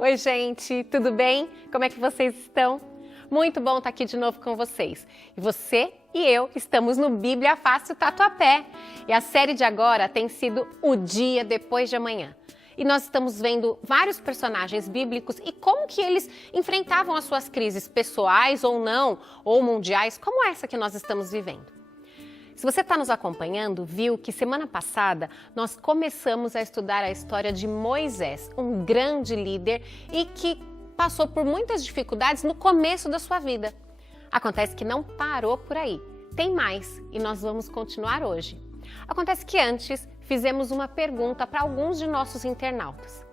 Oi, gente, tudo bem? Como é que vocês estão? Muito bom estar aqui de novo com vocês. E você e eu estamos no Bíblia Fácil Tatuapé. E a série de agora tem sido O Dia Depois de Amanhã. E nós estamos vendo vários personagens bíblicos e como que eles enfrentavam as suas crises pessoais ou não, ou mundiais, como essa que nós estamos vivendo. Se você está nos acompanhando, viu que semana passada nós começamos a estudar a história de Moisés, um grande líder e que passou por muitas dificuldades no começo da sua vida. Acontece que não parou por aí, tem mais e nós vamos continuar hoje. Acontece que antes fizemos uma pergunta para alguns de nossos internautas.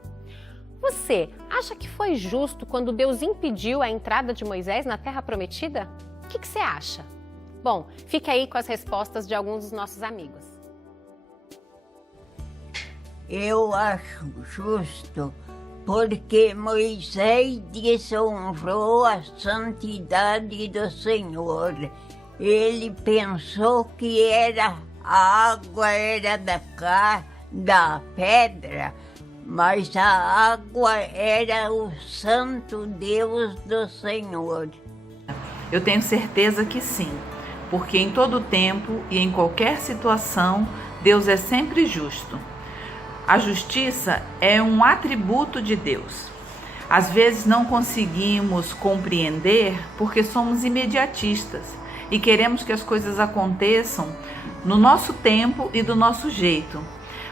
Você acha que foi justo quando Deus impediu a entrada de Moisés na Terra Prometida? O que você acha? Bom, fica aí com as respostas de alguns dos nossos amigos. Eu acho justo, porque Moisés desonrou a santidade do Senhor. Ele pensou que a água era da pedra, mas a água era o santo Deus do Senhor. Eu tenho certeza que sim. Porque em todo tempo e em qualquer situação, Deus é sempre justo. A justiça é um atributo de Deus. Às vezes não conseguimos compreender porque somos imediatistas e queremos que as coisas aconteçam no nosso tempo e do nosso jeito.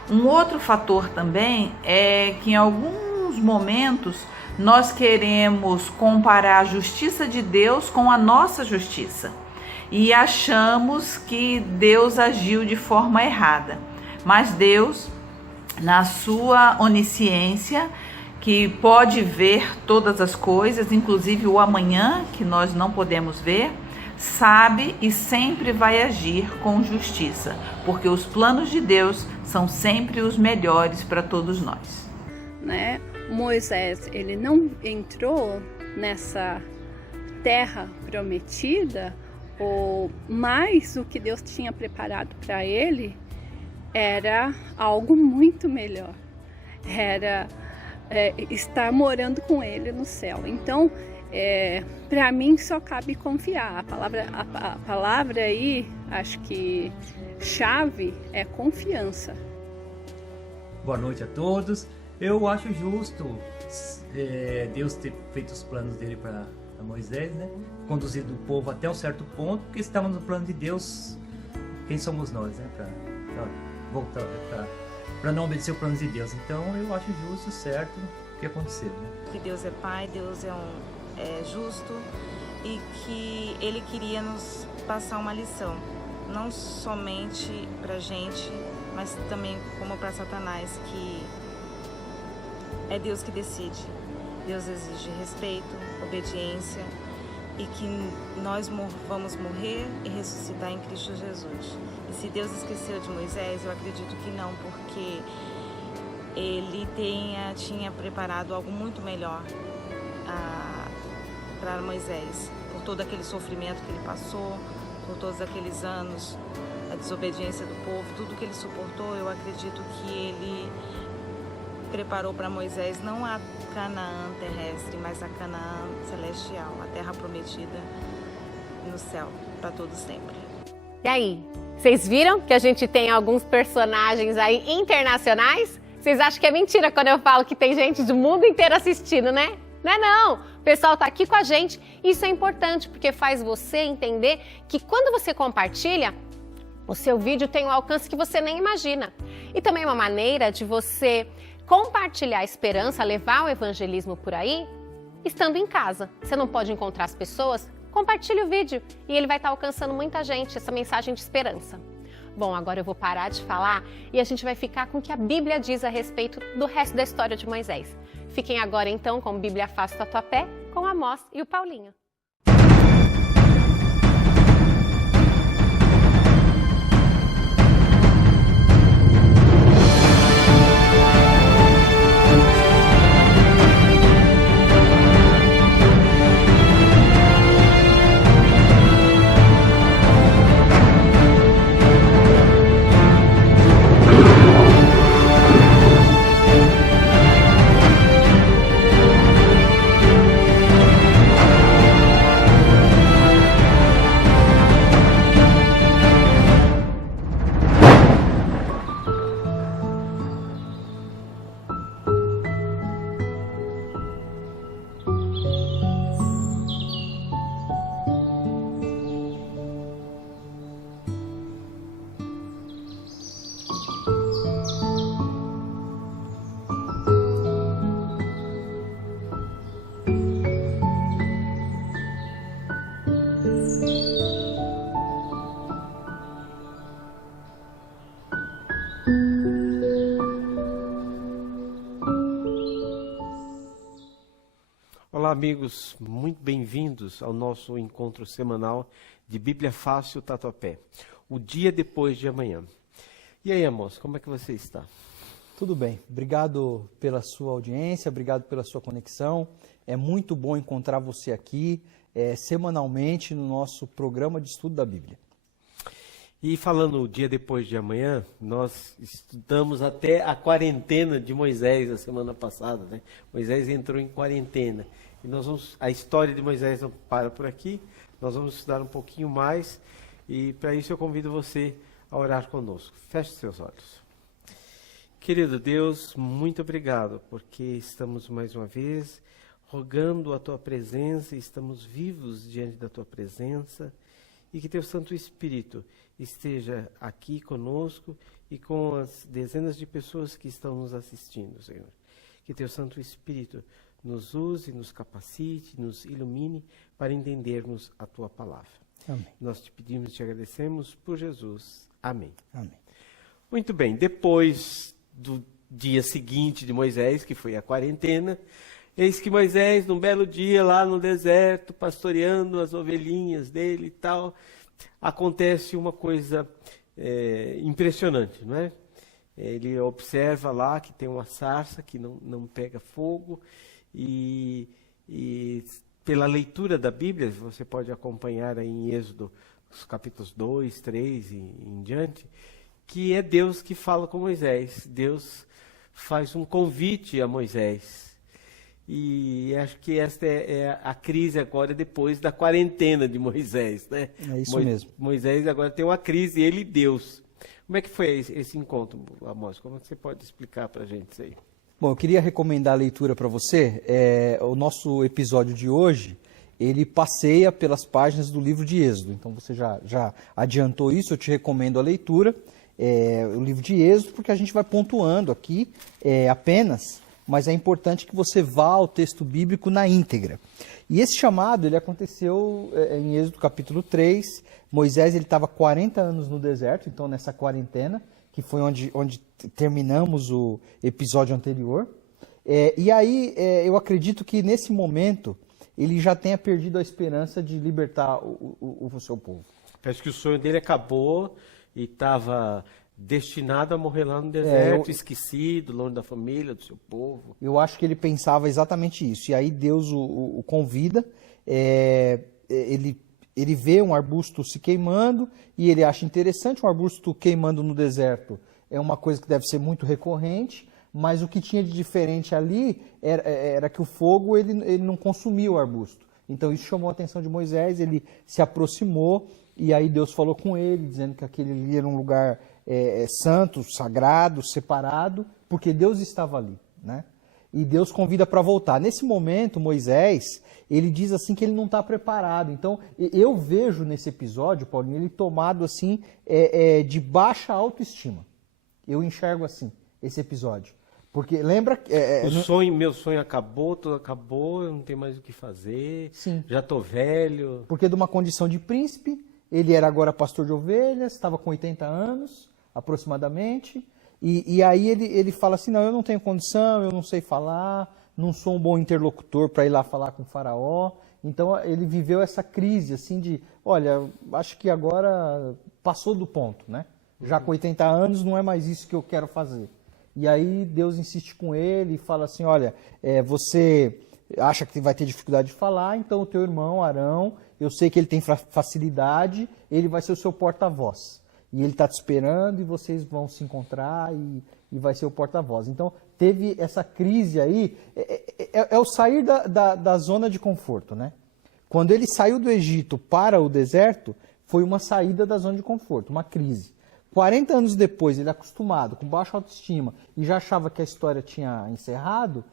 Um outro fator também é que em alguns momentos nós queremos comparar a justiça de Deus com a nossa justiça. E achamos que Deus agiu de forma errada. Mas Deus, na sua onisciência, que pode ver todas as coisas, inclusive o amanhã, que nós não podemos ver, sabe e sempre vai agir com justiça, porque os planos de Deus são sempre os melhores para todos nós. Moisés, ele não entrou nessa terra prometida, ou mais o que Deus tinha preparado para ele era algo muito melhor, era estar morando com ele no céu. Então, para mim só cabe confiar. A palavra aí, acho que chave é confiança. Boa noite a todos. Eu acho justo Deus ter feito os planos dele para Moisés, conduzido o povo até um certo ponto, porque estávamos no plano de Deus. Quem somos nós, para voltar, para não obedecer o plano de Deus? Então eu acho justo, certo, o que aconteceu. Que Deus é Pai, Deus é justo e que Ele queria nos passar uma lição, não somente para a gente, mas também como para Satanás, que é Deus que decide. Deus exige respeito, obediência e que nós vamos morrer e ressuscitar em Cristo Jesus. E se Deus esqueceu de Moisés, eu acredito que não, porque Ele tinha preparado algo muito melhor para Moisés, por todo aquele sofrimento que ele passou, por todos aqueles anos, a desobediência do povo, tudo que ele suportou. Eu acredito que Ele preparou para Moisés não a Canaã terrestre, mas a Canaã celestial, a terra prometida no céu, para todos sempre. E aí, vocês viram que a gente tem alguns personagens aí internacionais? Vocês acham que é mentira quando eu falo que tem gente do mundo inteiro assistindo, né? Não é não! O pessoal tá aqui com a gente. Isso é importante porque faz você entender que quando você compartilha, o seu vídeo tem um alcance que você nem imagina. E também é uma maneira de você compartilhar a esperança, levar o evangelismo por aí, estando em casa. Você não pode encontrar as pessoas? Compartilhe o vídeo e ele vai estar alcançando muita gente, essa mensagem de esperança. Bom, agora eu vou parar de falar e a gente vai ficar com o que a Bíblia diz a respeito do resto da história de Moisés. Fiquem agora então com Bíblia Fácil Tatuapé, com a Amós e o Paulinho. amigos, muito bem-vindos ao nosso encontro semanal de Bíblia Fácil Tatuapé, o dia depois de amanhã. E aí, Amos, como é que você está? Tudo bem, obrigado pela sua audiência, obrigado pela sua conexão. É muito bom encontrar você aqui semanalmente no nosso programa de estudo da Bíblia. E falando o dia depois de amanhã, nós estudamos até a quarentena de Moisés a semana passada, né? Moisés entrou em quarentena. E a história de Moisés não para por aqui, nós vamos estudar um pouquinho mais. E para isso eu convido você a orar conosco. Feche seus olhos. Querido Deus, muito obrigado, porque estamos mais uma vez rogando a Tua presença, estamos vivos diante da Tua presença, e que Teu Santo Espírito esteja aqui conosco e com as dezenas de pessoas que estão nos assistindo, Senhor. Que Teu Santo Espírito nos use, nos capacite, nos ilumine para entendermos a Tua palavra. Amém. Nós te pedimos e te agradecemos por Jesus. Amém. Amém. Muito bem, depois do dia seguinte de Moisés, que foi a quarentena, eis que Moisés, num belo dia lá no deserto, pastoreando as ovelhinhas dele e tal, acontece uma coisa impressionante, não é? Ele observa lá que tem uma sarça que não pega fogo e pela leitura da Bíblia, você pode acompanhar aí em Êxodo, os capítulos 2, 3 e em diante, que é Deus que fala com Moisés. Deus faz um convite a Moisés. E acho que esta é a crise agora depois da quarentena de Moisés, né? É isso mesmo. Moisés agora tem uma crise, ele e Deus. Como é que foi esse encontro, Amós? Como é que você pode explicar para a gente isso aí? Bom, eu queria recomendar a leitura para você. O nosso episódio de hoje, ele passeia pelas páginas do livro de Êxodo. Então você já adiantou isso, eu te recomendo a leitura, o livro de Êxodo, porque a gente vai pontuando aqui apenas, mas é importante que você vá ao texto bíblico na íntegra. E esse chamado, ele aconteceu em Êxodo capítulo 3. Moisés estava 40 anos no deserto, então nessa quarentena, que foi onde terminamos o episódio anterior. E aí eu acredito que nesse momento ele já tenha perdido a esperança de libertar o seu povo. Parece que o sonho dele acabou e estava destinado a morrer lá no deserto, esquecido, longe da família, do seu povo. Eu acho que ele pensava exatamente isso. E aí Deus o convida, ele vê um arbusto se queimando e ele acha interessante. Um arbusto queimando no deserto é uma coisa que deve ser muito recorrente, mas o que tinha de diferente ali era que o fogo ele não consumia o arbusto. Então isso chamou a atenção de Moisés, ele se aproximou e aí Deus falou com ele, dizendo que aquele ali era um lugar santo, sagrado, separado, porque Deus estava ali, né? E Deus convida para voltar. Nesse momento, Moisés, ele diz assim que ele não está preparado. Então, eu vejo nesse episódio, Paulinho, ele tomado assim de baixa autoestima. Eu enxergo assim esse episódio. Porque lembra... Meu sonho acabou, tudo acabou, eu não tenho mais o que fazer, Sim. Já estou velho. Porque de uma condição de príncipe, ele era agora pastor de ovelhas, estava com 80 anos, aproximadamente, e aí ele fala assim, não, eu não tenho condição, eu não sei falar, não sou um bom interlocutor para ir lá falar com o faraó. Então ele viveu essa crise assim de, olha, acho que agora passou do ponto, né? Já com 80 anos não é mais isso que eu quero fazer. E aí Deus insiste com ele e fala assim, olha, você acha que vai ter dificuldade de falar, então o teu irmão Arão, eu sei que ele tem facilidade, ele vai ser o seu porta-voz. E ele está te esperando e vocês vão se encontrar e vai ser o porta-voz. Então, teve essa crise aí, é o sair da zona de conforto, né? Quando ele saiu do Egito para o deserto, foi uma saída da zona de conforto, uma crise. 40 anos depois, ele acostumado, com baixa autoestima, e já achava que a história tinha encerrado,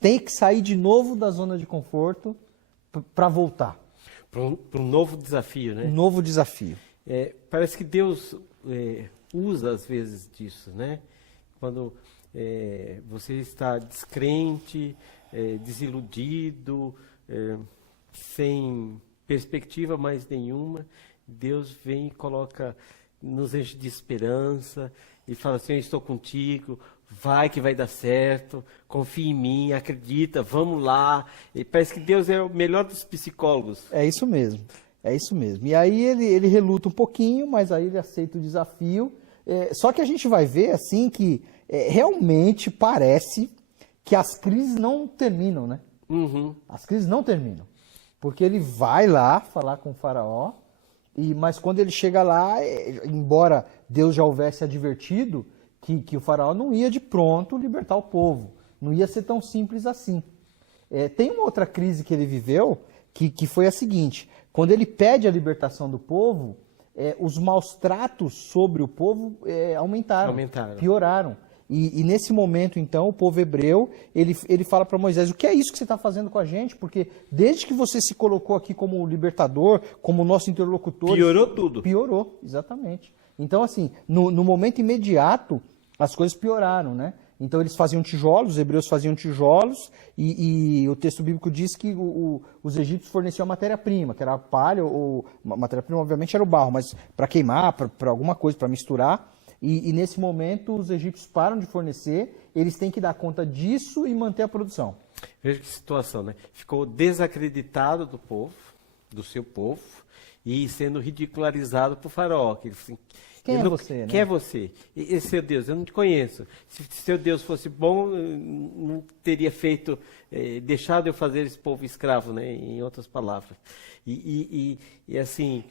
tem que sair de novo da zona de conforto para voltar. Para um novo desafio, né? Um novo desafio. Parece que Deus usa às vezes disso, né? Quando você está descrente, desiludido, sem perspectiva mais nenhuma, Deus vem e nos enche de esperança e fala assim, eu estou contigo, vai que vai dar certo, confia em mim, acredita, vamos lá. E parece que Deus é o melhor dos psicólogos. É isso mesmo, é isso mesmo. E aí ele reluta um pouquinho, mas aí ele aceita o desafio. Só que a gente vai ver assim que realmente parece que as crises não terminam, né? Uhum. As crises não terminam. Porque ele vai lá falar com o faraó, mas quando ele chega lá, embora Deus já houvesse advertido que o faraó não ia de pronto libertar o povo, não ia ser tão simples assim. Tem uma outra crise que ele viveu, que foi a seguinte: quando ele pede a libertação do povo, os maus tratos sobre o povo aumentaram, pioraram. E nesse momento, então, o povo hebreu, ele fala para Moisés: o que é isso que você está fazendo com a gente? Porque desde que você se colocou aqui como libertador, como nosso interlocutor... Piorou tudo. Piorou, exatamente. Então, assim, no momento imediato, as coisas pioraram, né? Então, eles faziam tijolos, os hebreus faziam tijolos, e o texto bíblico diz que os egípcios forneciam a matéria-prima, que era a palha, ou matéria-prima, obviamente, era o barro, mas para queimar, para alguma coisa, para misturar. E nesse momento os egípcios param de fornecer, eles têm que dar conta disso e manter a produção. Veja que situação, né? Ficou desacreditado do povo, do seu povo, e sendo ridicularizado por faraó. Que ele, assim, Quem é você, né? Quem é você? Esse seu Deus, eu não te conheço. Se seu Deus fosse bom, não teria feito, deixado eu fazer esse povo escravo, né? Em outras palavras. E assim,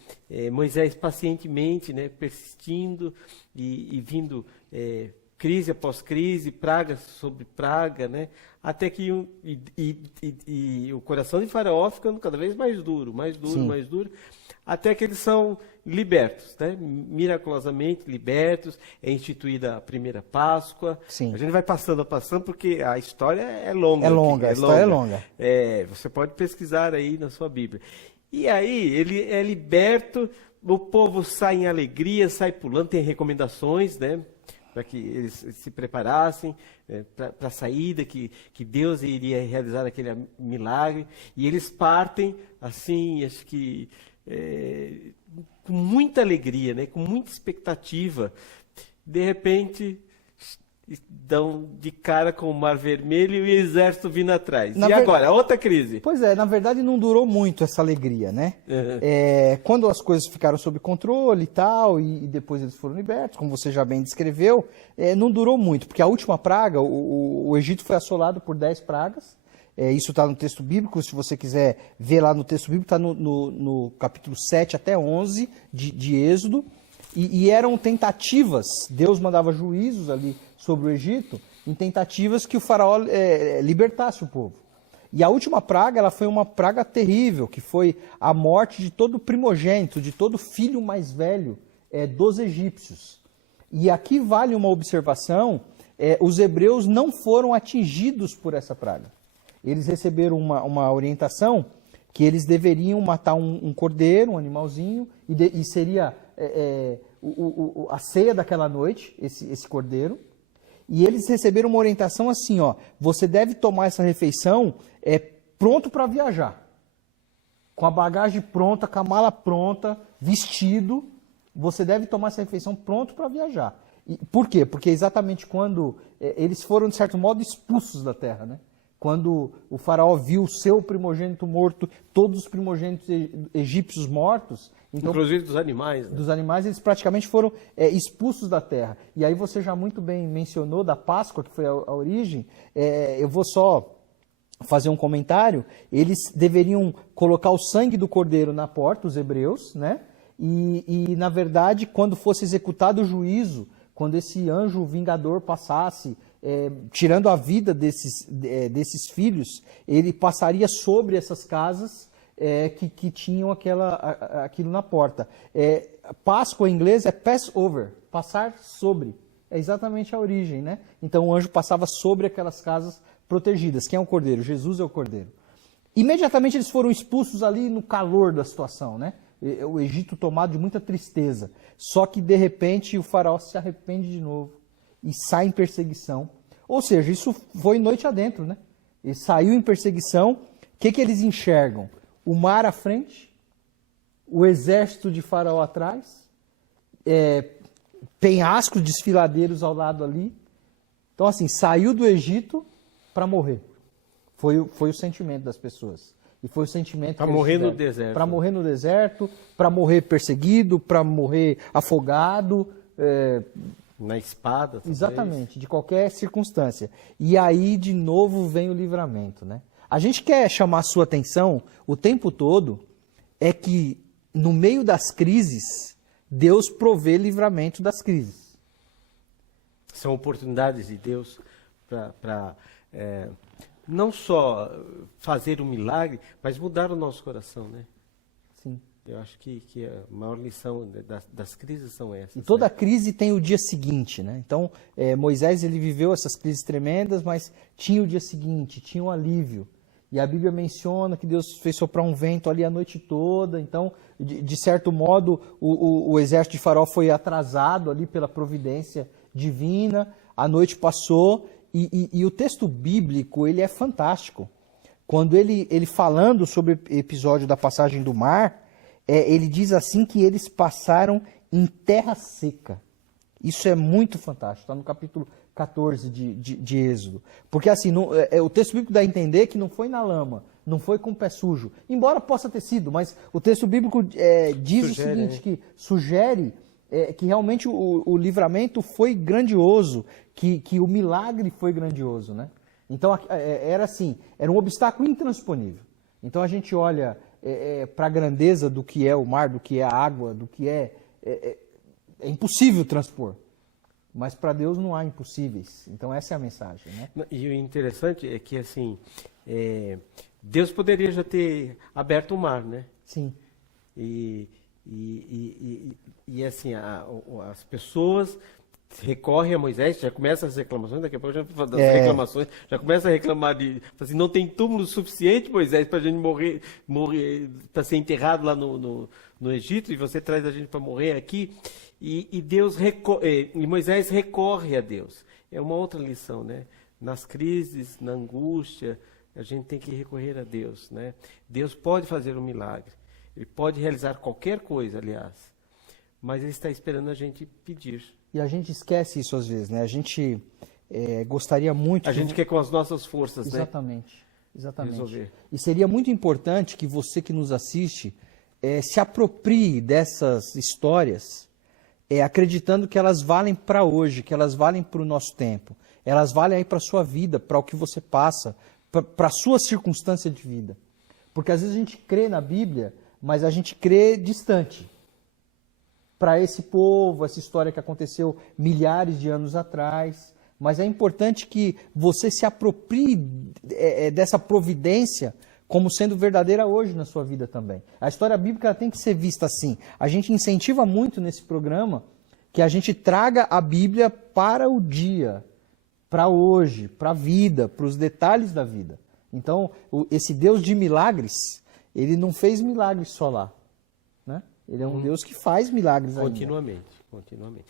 Moisés pacientemente, né, persistindo e vindo crise após crise, praga sobre praga, né, até que o coração de Faraó ficando cada vez mais duro, Sim. mais duro, até que eles são libertos, né, miraculosamente libertos. É instituída a primeira Páscoa. Sim. A gente vai passando, porque a história é longa. A história é longa. Você pode pesquisar aí na sua Bíblia. E aí, ele é liberto, o povo sai em alegria, sai pulando, tem recomendações, né, para que eles se preparassem para a saída, que Deus iria realizar aquele milagre. E eles partem, assim, acho que com muita alegria, né, com muita expectativa. De repente, dão de cara com o Mar Vermelho e o exército vindo atrás. Agora, outra crise. Pois é, na verdade não durou muito essa alegria, né? Uhum. Quando as coisas ficaram sob controle e tal, e depois eles foram libertos, como você já bem descreveu, não durou muito, porque a última praga, o Egito foi assolado por 10 pragas. Isso está no texto bíblico, se você quiser ver lá no texto bíblico, está no capítulo 7 até 11 de Êxodo. E eram tentativas, Deus mandava juízos ali sobre o Egito, em tentativas que o faraó libertasse o povo. E a última praga, ela foi uma praga terrível, que foi a morte de todo primogênito, de todo filho mais velho dos egípcios. E aqui vale uma observação: os hebreus não foram atingidos por essa praga. Eles receberam uma orientação que eles deveriam matar um cordeiro, um animalzinho, e seria a ceia daquela noite, esse cordeiro. E eles receberam uma orientação assim, ó: você deve tomar essa refeição pronto para viajar. Com a bagagem pronta, com a mala pronta, vestido, você deve tomar essa refeição pronto para viajar. E, por quê? Porque exatamente quando eles foram, de certo modo, expulsos da terra, né? Quando o faraó viu o seu primogênito morto, todos os primogênitos egípcios mortos... Então, inclusive dos animais. Né? Dos animais, eles praticamente foram expulsos da terra. E aí você já muito bem mencionou da Páscoa, que foi a origem. Eu vou só fazer um comentário. Eles deveriam colocar o sangue do cordeiro na porta, os hebreus, né? E na verdade, quando fosse executado o juízo, quando esse anjo vingador passasse... tirando a vida desses filhos, ele passaria sobre essas casas que tinham aquilo na porta. Páscoa em inglês é Passover, passar sobre. É exatamente a origem, né? Então o anjo passava sobre aquelas casas protegidas. Quem é o cordeiro? Jesus é o cordeiro. Imediatamente eles foram expulsos ali no calor da situação, né? O Egito tomado de muita tristeza. Só que de repente o faraó se arrepende de novo e sai em perseguição. Ou seja, isso foi noite adentro, né? Ele saiu em perseguição. O que eles enxergam? O mar à frente, o exército de faraó atrás, penhascos desfiladeiros ao lado ali, Então, assim, saiu do Egito para morrer. Foi o sentimento das pessoas. E foi o sentimento para morrer no deserto. Para morrer no deserto, para morrer perseguido, para morrer afogado. Na espada. Talvez. Exatamente, de qualquer circunstância. E aí, de novo, vem o livramento, né? A gente quer chamar a sua atenção o tempo todo é que, no meio das crises, Deus provê livramento das crises. São oportunidades de Deus para não só fazer um milagre, mas mudar o nosso coração, né? Sim. Eu acho que a maior lição das crises são essas. E toda né? crise tem o dia seguinte, né? Então, Moisés ele viveu essas crises tremendas, mas tinha o dia seguinte, tinha um alívio. E a Bíblia menciona que Deus fez soprar um vento ali a noite toda. Então, de certo modo, o exército de Faraó foi atrasado ali pela providência divina. A noite passou e o texto bíblico ele é fantástico. Quando ele falando sobre o episódio da passagem do mar, ele diz assim que eles passaram em terra seca. Isso é muito fantástico, está no capítulo 14 de Êxodo. Porque assim, o texto bíblico dá a entender que não foi na lama, não foi com o pé sujo. Embora possa ter sido, mas o texto bíblico diz o seguinte, que sugere que realmente o livramento foi grandioso, que o milagre foi grandioso, né? Então era assim, era um obstáculo intransponível. Então a gente olha para a grandeza do que é o mar, do que é a água, do que é impossível transpor. Mas para Deus não há impossíveis. Então essa é a mensagem, né? E o interessante é que assim, Deus poderia já ter aberto o mar, né? Sim. E assim, as pessoas recorrem a Moisés, já começa as reclamações, daqui a pouco já das reclamações, já começa a reclamar assim, não tem túmulo suficiente, Moisés, para a gente morrer para ser enterrado lá no Egito, e você traz a gente para morrer aqui. E Deus e Moisés recorre a Deus. É uma outra lição, né? Nas crises, na angústia, a gente tem que recorrer a Deus, né? Deus pode fazer um milagre. Ele pode realizar qualquer coisa, aliás. Mas Ele está esperando a gente pedir. E a gente esquece isso às vezes, né? A gente gostaria muito... A gente quer com as nossas forças, exatamente, né? Exatamente. Resolver. E seria muito importante que você que nos assiste se aproprie dessas histórias, acreditando que elas valem para hoje, que elas valem para o nosso tempo. Elas valem aí para a sua vida, para o que você passa, para a sua circunstância de vida. Porque às vezes a gente crê na Bíblia, mas a gente crê distante. Para esse povo, essa história que aconteceu milhares de anos atrás. Mas é importante que você se aproprie dessa providência como sendo verdadeira hoje na sua vida também. A história bíblica tem que ser vista assim. A gente incentiva muito nesse programa que a gente traga a Bíblia para o dia, para hoje, para a vida, para os detalhes da vida. Então, esse Deus de milagres, Ele não fez milagres só lá, né? Ele é um Deus que faz milagres continuamente.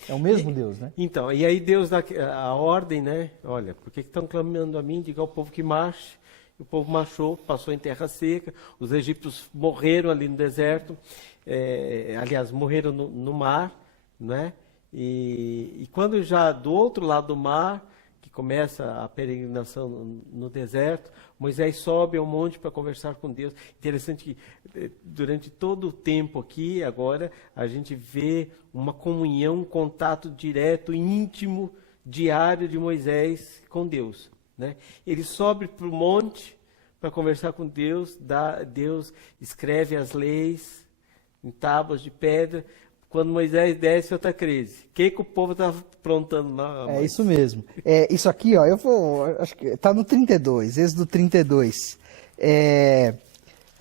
É o mesmo Deus, né? Então, e aí Deus dá a ordem, né? Olha, por que estão clamando a mim? Diga ao povo que marche. O povo marchou, passou em terra seca, os egípcios morreram ali no deserto, aliás, morreram no mar, né? E quando já do outro lado do mar, que começa a peregrinação no deserto, Moisés sobe ao monte para conversar com Deus. Interessante que durante todo o tempo aqui, agora, a gente vê uma comunhão, um contato direto, íntimo, diário de Moisés com Deus. Né? Ele sobe para o monte para conversar com Deus, Deus escreve as leis em tábuas de pedra. Quando Moisés desce, outra crise. O que o povo está aprontando lá? É isso mesmo. Isso aqui, ó, acho que está no 32, Êxodo 32.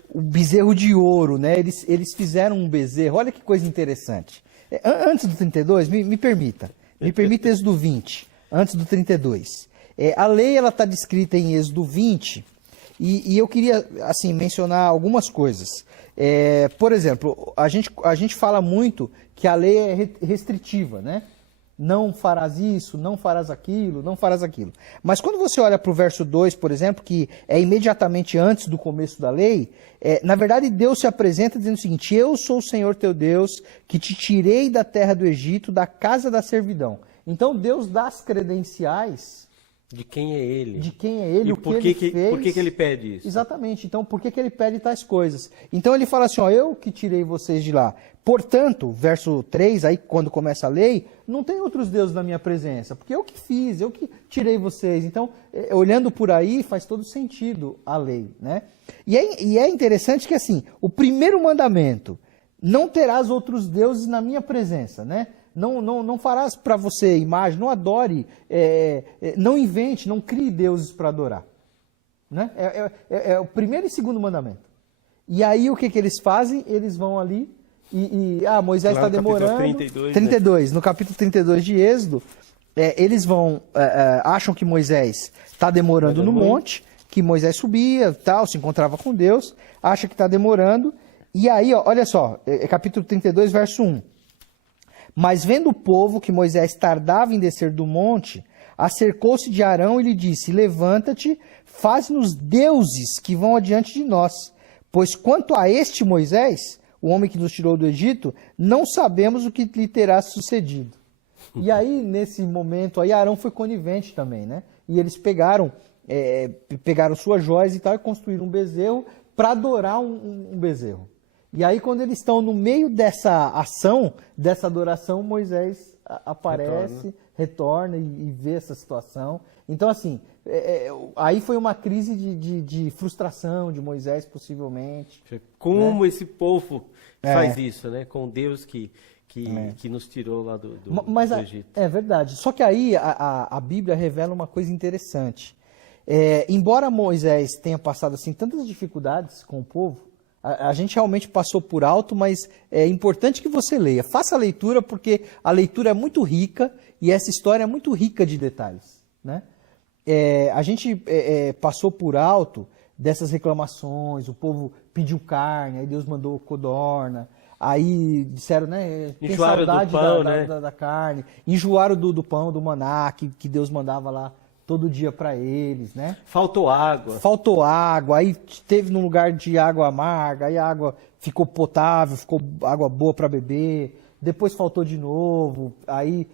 O bezerro de ouro, né? Eles fizeram um bezerro. Olha que coisa interessante. Antes do 32, me permita Êxodo 20, antes do 32. A lei está descrita em Êxodo 20 e eu queria assim, mencionar algumas coisas. Por exemplo, a gente fala muito que a lei é restritiva, né? Não farás isso, não farás aquilo, não farás aquilo. Mas quando você olha para o verso 2, por exemplo, que é imediatamente antes do começo da lei, na verdade Deus se apresenta dizendo o seguinte: eu sou o Senhor teu Deus, que te tirei da terra do Egito, da casa da servidão. Então Deus dá as credenciais De quem é ele? De quem é ele, E o por que ele fez. Por que ele pede isso? Exatamente. Então, por que ele pede tais coisas? Então, ele fala assim, ó, eu que tirei vocês de lá. Portanto, verso 3, aí quando começa a lei, não tem outros deuses na minha presença, porque eu que fiz, eu que tirei vocês. Então, olhando por aí, faz todo sentido a lei, né? E é interessante que, assim, o primeiro mandamento, não terás outros deuses na minha presença, né? Não farás para você imagem, não adore, não invente, não crie deuses para adorar. Né? É o primeiro e segundo mandamento. E aí o que eles fazem? Eles vão ali Moisés está demorando. 32, né? No capítulo 32 de Êxodo, eles vão, acham que Moisés está demorando no monte, que Moisés subia, tal, se encontrava com Deus, acha que está demorando. E aí, ó, olha só, capítulo 32, verso 1. Mas vendo o povo que Moisés tardava em descer do monte, acercou-se de Arão e lhe disse, levanta-te, faz-nos deuses que vão adiante de nós. Pois quanto a este Moisés, o homem que nos tirou do Egito, não sabemos o que lhe terá sucedido. E aí, nesse momento, aí Arão foi conivente também, né? E eles pegaram suas joias e tal, e construíram um bezerro para adorar um bezerro. E aí, quando eles estão no meio dessa ação, dessa adoração, Moisés aparece, retorna e vê essa situação. Então, assim, aí foi uma crise de frustração de Moisés, possivelmente. Como esse povo faz isso, né? Com Deus que nos tirou lá do Egito. É verdade. Só que aí a Bíblia revela uma coisa interessante. Embora Moisés tenha passado assim tantas dificuldades com o povo, a gente realmente passou por alto, mas é importante que você leia. Faça a leitura, porque a leitura é muito rica e essa história é muito rica de detalhes. Né? A gente passou por alto dessas reclamações, o povo pediu carne, aí Deus mandou codorna, aí disseram, né, tem saudade da carne, enjoaram do pão, do maná, que Deus mandava lá todo dia para eles, né? Faltou água, aí teve num lugar de água amarga, aí a água ficou potável, ficou água boa para beber, depois faltou de novo, aí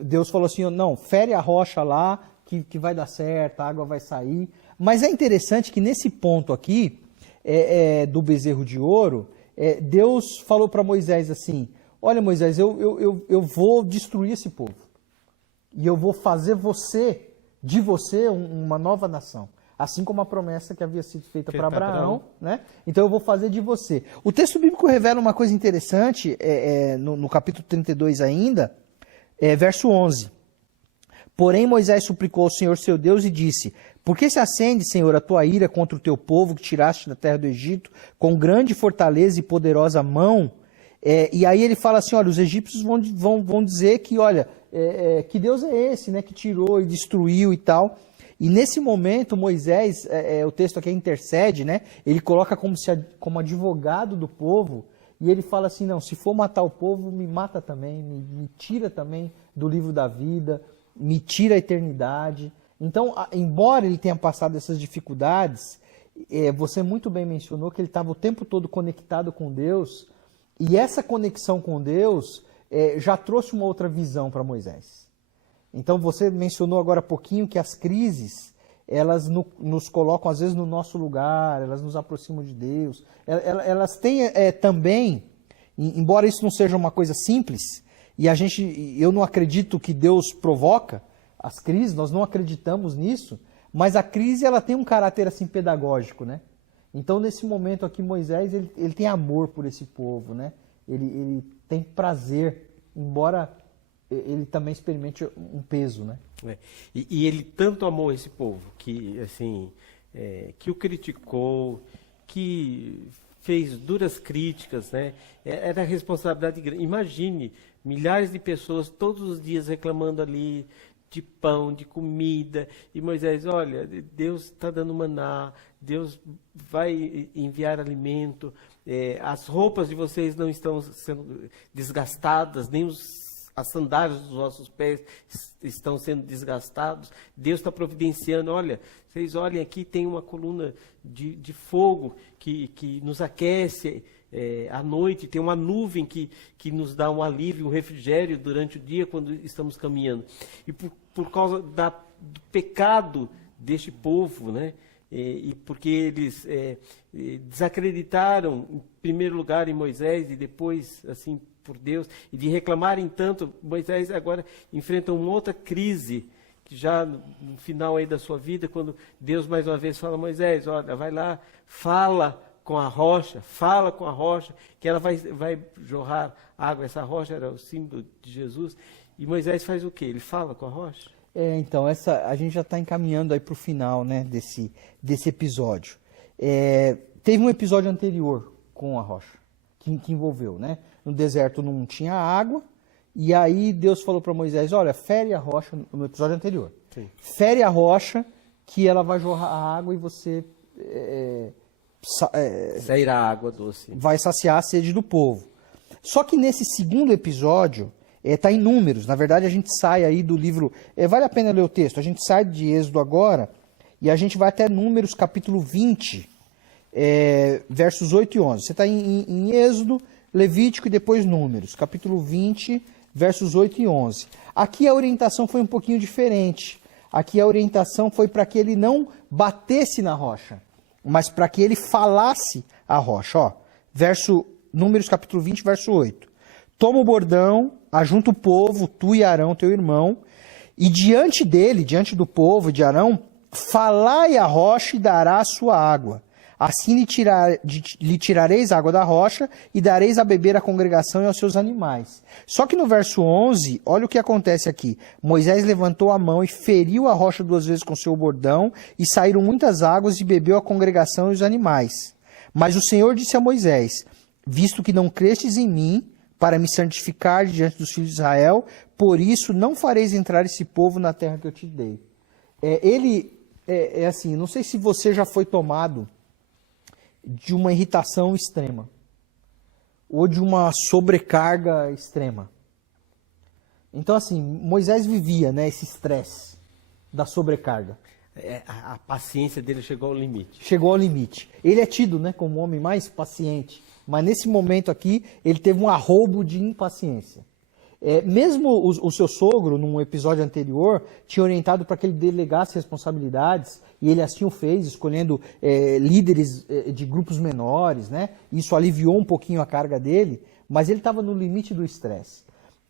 Deus falou assim, não, fere a rocha lá, que vai dar certo, a água vai sair. Mas é interessante que nesse ponto aqui, do bezerro de ouro, Deus falou para Moisés assim, olha Moisés, eu vou destruir esse povo, e eu vou fazer de você uma nova nação. Assim como a promessa que havia sido feita para Abraão, né? Então eu vou fazer de você. O texto bíblico revela uma coisa interessante, no capítulo 32 ainda, verso 11. Porém Moisés suplicou ao Senhor seu Deus e disse, por que se acende, Senhor, a tua ira contra o teu povo que tiraste da terra do Egito, com grande fortaleza e poderosa mão? E aí ele fala assim, olha, os egípcios vão dizer que, olha, que Deus é esse, né, que tirou e destruiu e tal. E nesse momento Moisés, o texto aqui intercede, né, ele coloca como advogado do povo, e ele fala assim, não, se for matar o povo, me mata também, me tira também do livro da vida, me tira a eternidade. Então, embora ele tenha passado essas dificuldades, você muito bem mencionou que ele estava o tempo todo conectado com Deus, e essa conexão com Deus já trouxe uma outra visão para Moisés. Então, você mencionou agora há pouquinho que as crises, elas nos colocam às vezes no nosso lugar, elas nos aproximam de Deus. Elas têm também, embora isso não seja uma coisa simples, e eu não acredito que Deus provoca as crises, nós não acreditamos nisso, mas a crise ela tem um caráter assim pedagógico, né? Então nesse momento aqui Moisés ele tem amor por esse povo, né? Ele tem prazer, embora ele também experimente um peso, né? E ele tanto amou esse povo que assim que o criticou, que fez duras críticas, né? Era responsabilidade grande. Imagine milhares de pessoas todos os dias reclamando ali de pão, de comida, e Moisés, olha, Deus está dando maná, Deus vai enviar alimento, as roupas de vocês não estão sendo desgastadas, nem as sandálias dos vossos pés estão sendo desgastados, Deus está providenciando, olha, vocês olhem aqui, tem uma coluna de fogo que nos aquece à noite, tem uma nuvem que nos dá um alívio, um refrigério durante o dia quando estamos caminhando. E por causa do pecado deste povo, né? E porque eles desacreditaram, em primeiro lugar, em Moisés e depois, assim, por Deus, e de reclamarem tanto, Moisés agora enfrenta uma outra crise, que já no final aí da sua vida, quando Deus mais uma vez fala, Moisés, olha, vai lá, fala com a rocha, que ela vai jorrar água. Essa rocha era o símbolo de Jesus. E Moisés faz o quê? Ele fala com a rocha? Então, a gente já está encaminhando aí para o final, né, desse episódio. Teve um episódio anterior com a rocha, que envolveu, né? No deserto não tinha água, e aí Deus falou para Moisés, olha, fere a rocha, no episódio anterior. Sim. Fere a rocha, que ela vai jorrar a água e você... sairá água doce. Vai saciar a sede do povo. Só que nesse segundo episódio, está em Números. Na verdade, a gente sai aí do livro... vale a pena ler o texto. A gente sai de Êxodo agora e a gente vai até Números capítulo 20, versos 8 e 11. Você está em Êxodo, Levítico e depois Números, capítulo 20, versos 8 e 11. Aqui a orientação foi um pouquinho diferente. Aqui a orientação foi para que ele não batesse na rocha, mas para que ele falasse a rocha. Ó, Números capítulo 20, verso 8. Toma o bordão, ajunta o povo, tu e Arão, teu irmão, e diante dele, diante do povo e de Arão, falai a rocha e dará a sua água. Assim lhe tirareis água da rocha e dareis a beber à congregação e aos seus animais. Só que no verso 11, olha o que acontece aqui. Moisés levantou a mão e feriu a rocha 2 vezes com seu bordão, e saíram muitas águas e bebeu a congregação e os animais. Mas o Senhor disse a Moisés, visto que não crestes em mim, para me santificar diante dos filhos de Israel, por isso não fareis entrar esse povo na terra que eu te dei. Assim, não sei se você já foi tomado de uma irritação extrema, ou de uma sobrecarga extrema. Então, assim, Moisés vivia, né, esse estresse da sobrecarga. A paciência dele chegou ao limite. Chegou ao limite. Ele é tido, né, como o homem mais paciente, mas nesse momento aqui, ele teve um arroubo de impaciência. Mesmo o seu sogro, num episódio anterior, tinha orientado para que ele delegasse responsabilidades, e ele assim o fez, escolhendo líderes de grupos menores, né? Isso aliviou um pouquinho a carga dele, mas ele estava no limite do estresse.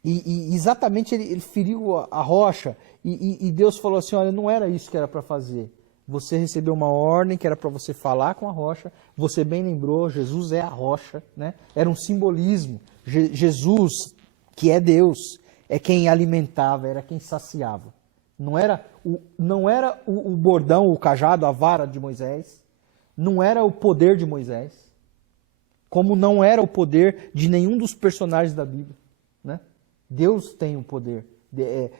E exatamente ele feriu a rocha, e Deus falou assim, olha, não era isso que era para fazer. Você recebeu uma ordem que era para você falar com a rocha, você bem lembrou, Jesus é a rocha, né? Era um simbolismo. Jesus, que é Deus, é quem alimentava, era quem saciava. Não era o bordão, o cajado, a vara de Moisés, não era o poder de Moisés, como não era o poder de nenhum dos personagens da Bíblia, né? Deus tem o poder.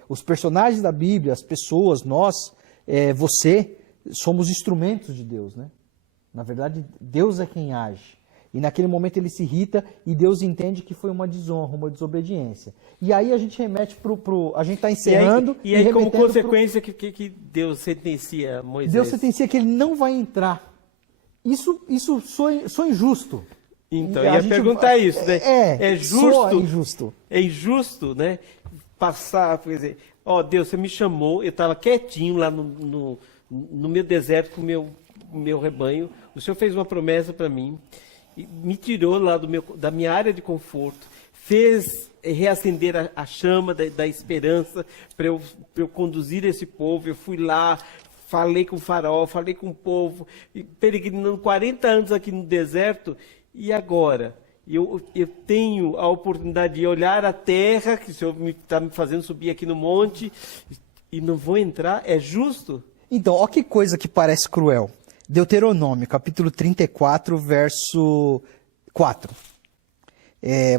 Os personagens da Bíblia, as pessoas, nós, você, somos instrumentos de Deus, né? Na verdade, Deus é quem age. E naquele momento ele se irrita e Deus entende que foi uma desonra, uma desobediência. E aí a gente remete a gente está encerrando... E aí como consequência, que Deus sentencia Moisés? Deus sentencia que ele não vai entrar. Isso soa injusto. Então, eu ia perguntar isso, né? É justo? Soa injusto. É injusto, né? Passar, quer dizer, Deus, você me chamou, eu estava quietinho lá no meu deserto com o meu rebanho, o Senhor fez uma promessa para mim, me tirou lá da minha área de conforto, fez reacender a chama da esperança para eu conduzir esse povo. Eu fui lá, falei com o faraó, falei com o povo, peregrinando 40 anos aqui no deserto, e agora? Eu tenho a oportunidade de olhar a terra, que o Senhor está me fazendo subir aqui no monte, e não vou entrar? É justo? Então, olha que coisa que parece cruel. Deuteronômio, capítulo 34, verso 4.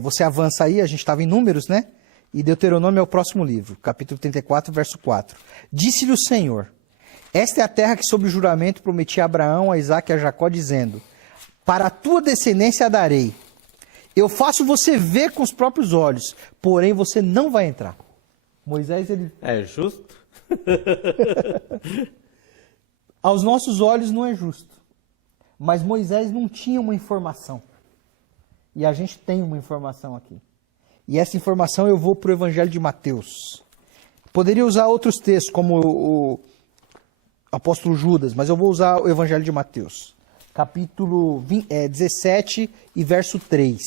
Você avança aí, a gente estava em Números, né? E Deuteronômio é o próximo livro, capítulo 34, verso 4. Disse-lhe o Senhor, esta é a terra que sob o juramento prometi a Abraão, a Isaque e a Jacó, dizendo, para a tua descendência a darei. Eu faço você ver com os próprios olhos, porém você não vai entrar. Moisés, ele... É justo? Aos nossos olhos não é justo. Mas Moisés não tinha uma informação. E a gente tem uma informação aqui. E essa informação eu vou para o Evangelho de Mateus. Poderia usar outros textos, como o apóstolo Judas, mas eu vou usar o Evangelho de Mateus, capítulo 17 e verso 3.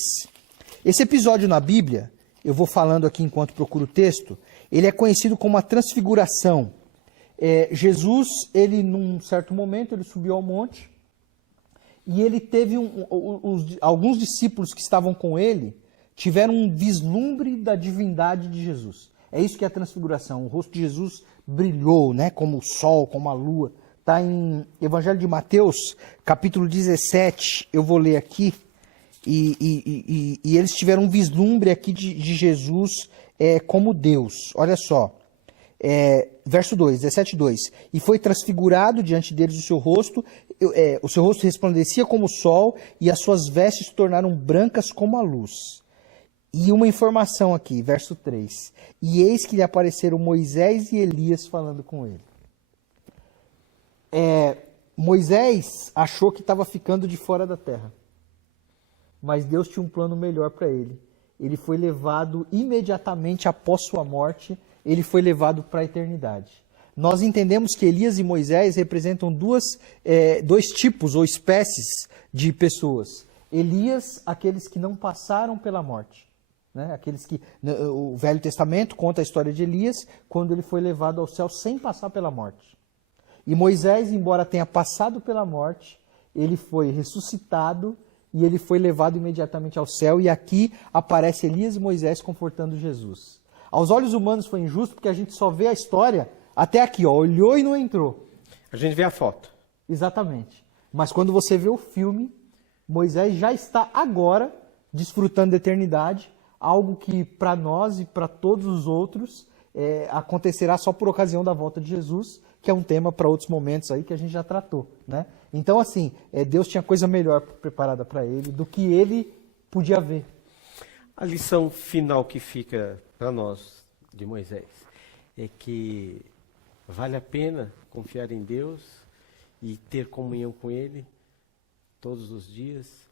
Esse episódio na Bíblia, eu vou falando aqui enquanto procuro o texto, ele é conhecido como a transfiguração. Jesus, ele num certo momento, ele subiu ao monte e ele teve alguns discípulos que estavam com ele, tiveram um vislumbre da divindade de Jesus. É isso que é a transfiguração. O rosto de Jesus brilhou, né, como o sol, como a lua. Está em Evangelho de Mateus, capítulo 17, eu vou ler aqui, e eles tiveram um vislumbre aqui de Jesus como Deus. Olha só, verso 2, 17:2. E foi transfigurado diante deles o seu rosto resplandecia como o sol, e as suas vestes se tornaram brancas como a luz. E uma informação aqui, verso 3. E eis que lhe apareceram Moisés e Elias falando com ele. Moisés achou que estava ficando de fora da terra. Mas Deus tinha um plano melhor para ele. Ele foi levado imediatamente após sua morte, ele foi levado para a eternidade. Nós entendemos que Elias e Moisés representam dois tipos ou espécies de pessoas. Elias, aqueles que não passaram pela morte. Né? Aqueles que o Velho Testamento conta a história de Elias quando ele foi levado ao céu sem passar pela morte. E Moisés, embora tenha passado pela morte, ele foi ressuscitado e ele foi levado imediatamente ao céu. E aqui aparece Elias e Moisés confortando Jesus. Aos olhos humanos foi injusto porque a gente só vê a história até aqui, ó, olhou e não entrou. A gente vê a foto. Exatamente. Mas quando você vê o filme, Moisés já está agora desfrutando da eternidade, algo que para nós e para todos os outros acontecerá só por ocasião da volta de Jesus, que é um tema para outros momentos aí que a gente já tratou, né? Então, assim, Deus tinha coisa melhor preparada para ele do que ele podia ver. A lição final que fica para nós de Moisés é que vale a pena confiar em Deus e ter comunhão com Ele todos os dias.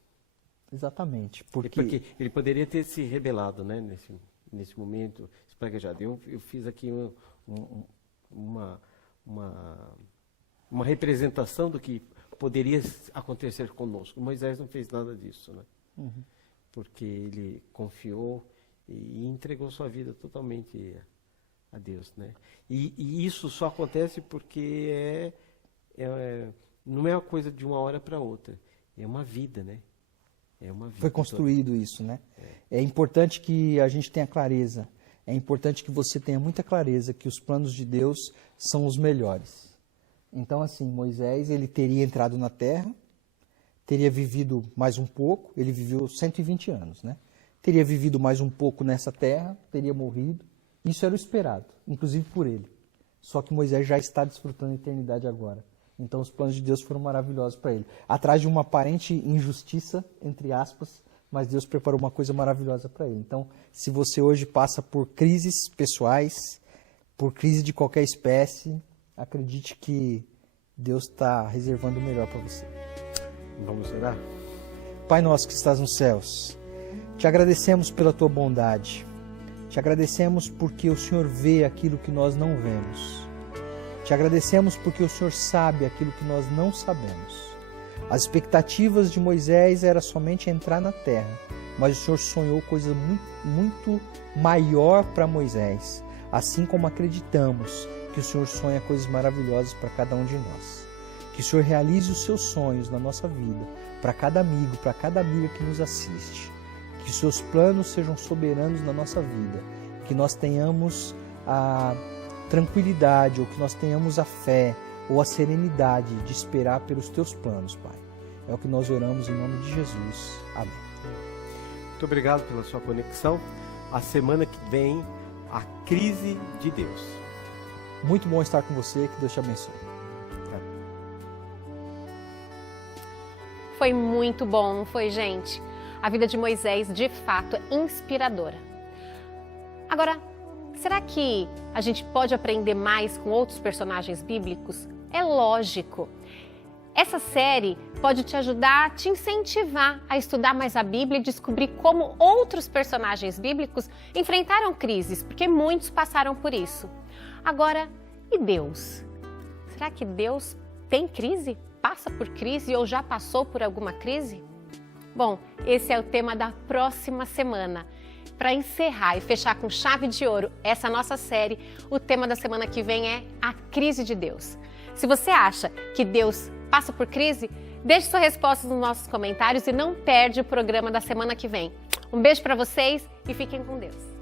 Exatamente. Porque ele poderia ter se rebelado, né, nesse momento, espraguejado. Eu fiz aqui uma representação do que poderia acontecer conosco. Moisés não fez nada disso, né? Uhum. Porque ele confiou e entregou sua vida totalmente a Deus, né? E isso só acontece porque não é uma coisa de uma hora para outra, é uma vida, né? É uma vida. Foi construído toda. Isso, né? É importante que a gente tenha clareza, é importante que você tenha muita clareza que os planos de Deus são os melhores. Então, assim, Moisés, ele teria entrado na terra, teria vivido mais um pouco, ele viveu 120 anos, né? Teria vivido mais um pouco nessa terra, teria morrido. Isso era o esperado, inclusive por ele. Só que Moisés já está desfrutando a eternidade agora. Então os planos de Deus foram maravilhosos para ele. Atrás de uma aparente injustiça, entre aspas, mas Deus preparou uma coisa maravilhosa para ele. Então, se você hoje passa por crises pessoais, por crise de qualquer espécie, acredite que Deus está reservando o melhor para você. Vamos orar? Pai nosso que estás nos céus, te agradecemos pela tua bondade. Te agradecemos porque o Senhor vê aquilo que nós não vemos. Te agradecemos porque o Senhor sabe aquilo que nós não sabemos. As expectativas de Moisés era somente entrar na terra, mas o Senhor sonhou coisa muito maior para Moisés, assim como acreditamos que o Senhor sonha coisas maravilhosas para cada um de nós. Que o Senhor realize os seus sonhos na nossa vida, para cada amigo, para cada amiga que nos assiste. Que os seus planos sejam soberanos na nossa vida, que nós tenhamos a tranquilidade, ou que nós tenhamos a fé, ou a serenidade de esperar pelos teus planos, Pai. É o que nós oramos em nome de Jesus. Amém. Muito obrigado pela sua conexão. A semana que vem, a crise de Deus. Muito bom estar com você, que Deus te abençoe. Foi muito bom, não foi, gente? A vida de Moisés, de fato, é inspiradora. Agora, será que a gente pode aprender mais com outros personagens bíblicos? É lógico. Essa série pode te ajudar, te incentivar a estudar mais a Bíblia e descobrir como outros personagens bíblicos enfrentaram crises, porque muitos passaram por isso. Agora, e Deus? Será que Deus tem crise? Passa por crise ou já passou por alguma crise? Bom, esse é o tema da próxima semana. Para encerrar e fechar com chave de ouro essa nossa série, o tema da semana que vem é a crise de Deus. Se você acha que Deus passa por crise, deixe sua resposta nos nossos comentários e não perde o programa da semana que vem. Um beijo para vocês e fiquem com Deus.